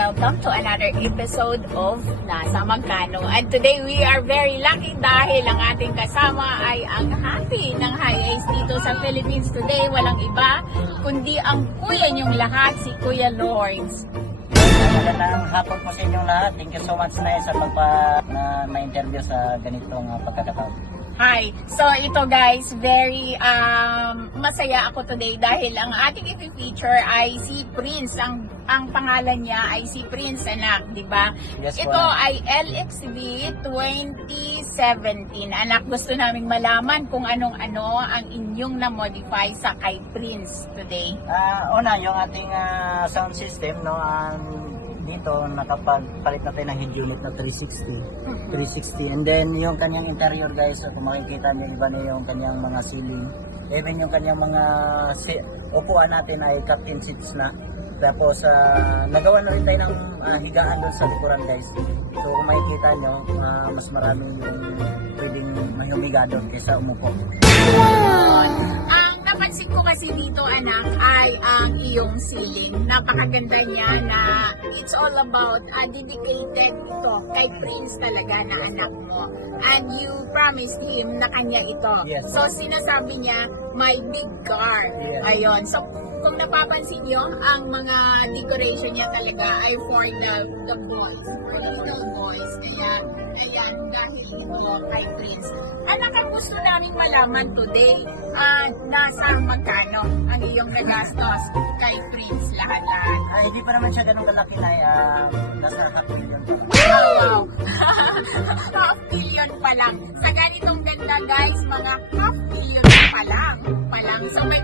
welcome to another episode of Nasa Magkano. And today we are very lucky dahil ang ating kasama ay ang happy ng High Ace dito sa Philippines today. Walang iba kundi ang kuya niyong lahat, si Kuya Lawrence. Magandang hapon po sa inyong lahat. Thank you so much na sa ma-interview sa ganitong pagkakataon. Hi! So ito guys, very masaya ako today dahil ang ating i-feature ay si Prince. Ang pangalan niya ay si Prince anak, di ba? Yes, Ito po, ay LXV 2017. Anak, gusto naming malaman kung anong-ano ang inyong na-modify sa kay Prince today. Una, yung ating sound system, no, dito nakapagpalit natin ng head unit na 360. And then yung kanyang interior guys, kung makikita niyo, iba na yung kanyang mga ceiling. Even yung kanyang mga upuan natin ay captain seats na. Tapos nagawa na rin tayo ng higaan doon sa likuran guys. So kung makikita nyo, mas marami yung pwedeng mahumiga doon kaysa umupo. Ang napansin ko kasi dito anak ay ang iyong ceiling. Napakaganda niya na it's all about dedicated ito kay Prince talaga na anak mo. And you promised him na kanya ito. Yes. So sinasabi niya, my big car. Yes. Ayun. So kung napapansin nyo, ang mga decoration niya talaga ay for the boys, for the little boys. Kaya dahil ito kay Prince. Anak, ang gusto naming malaman today, nasa magkano ang iyong nagastos kay Prince lahat-lahat? Hindi pa naman siya ganun kalaki na nasa $500,000 pa. Wow! $500,000 pa lang. Sa ganitong ganda guys, mga $500,000 pa lang. So may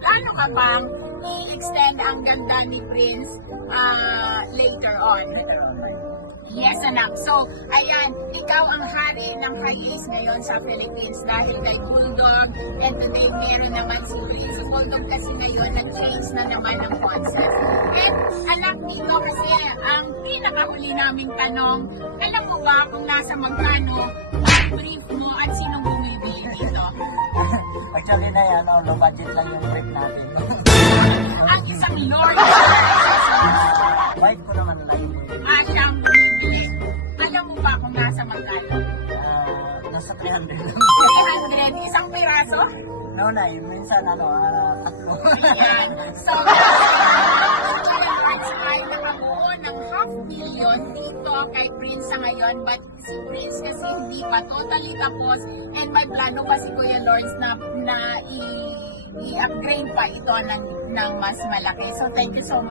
plano ka bang i-extend ang ganda ni Prince later on? Yes, anak. So, ayan, ikaw ang hari ng High Ace ngayon sa Philippines dahil kay Bulldog. And today, meron naman si Prince. Si Bulldog kasi ngayon, nag-change na naman ng concept. And anak, dito kasi ang pinakahuli naming tanong, alam mo ba kung nasa magkano ang brief mo at sinong bumibili dito? Actually na yan, low budget lang yung brief natin. Ang isang Lord. Bike ko naman lang. Siyang bumibili. Alam mo ba kung nasa magkano? Nasa 300 lang. 300, isang piraso? No, na, minsan tatlo. Ayan. So, ay nakabuo ng $500,000 dito kay Prince sa ngayon, but si Prince kasi hindi pa totally tapos and may plano pa si Kuya Lawrence na i-upgrade pa ito ng mas malaki. So, thank you so much.